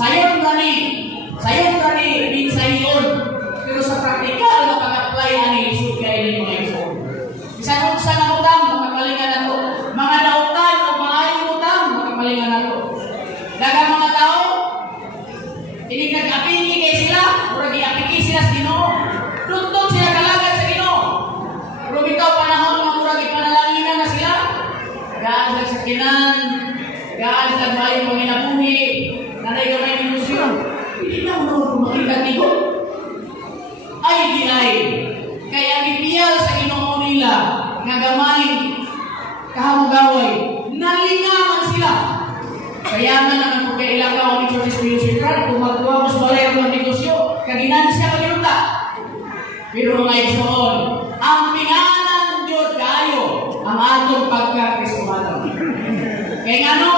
Sayon gani din sayon. Pero sa praktikal na pag-apply ani isud kay ini mga igsoon. Bisan unsa nga utang makamalingan nato. Mga nautan o maayong utang makamalingan nato. Daghang mga tao ini nag-apiki kay sila, murag i-apiki sila sa Ginoo. Tuntun sila kalagad sa Ginoo. Pero bitaw panahon nga murag ipanalangin na sila. Gaan sila sakinan, gaan sila maayong panginabuhi, nanay gamay ng ilusyon. Hindi na mo makikat nito. Ay dinay. Kaya gipiyal sa Ginoo nila nga gamay kahamugaway. Nalingaman sila. Kaya nga naman kung kailakaw ni Church Music Brand, kung magkuha mo sa balay ng negosyo, kaginansya kagiruta. Pero mga igsoon, ang pingalan Diyos kayo ang atong pagka-Kristohanon. Kaya nga no,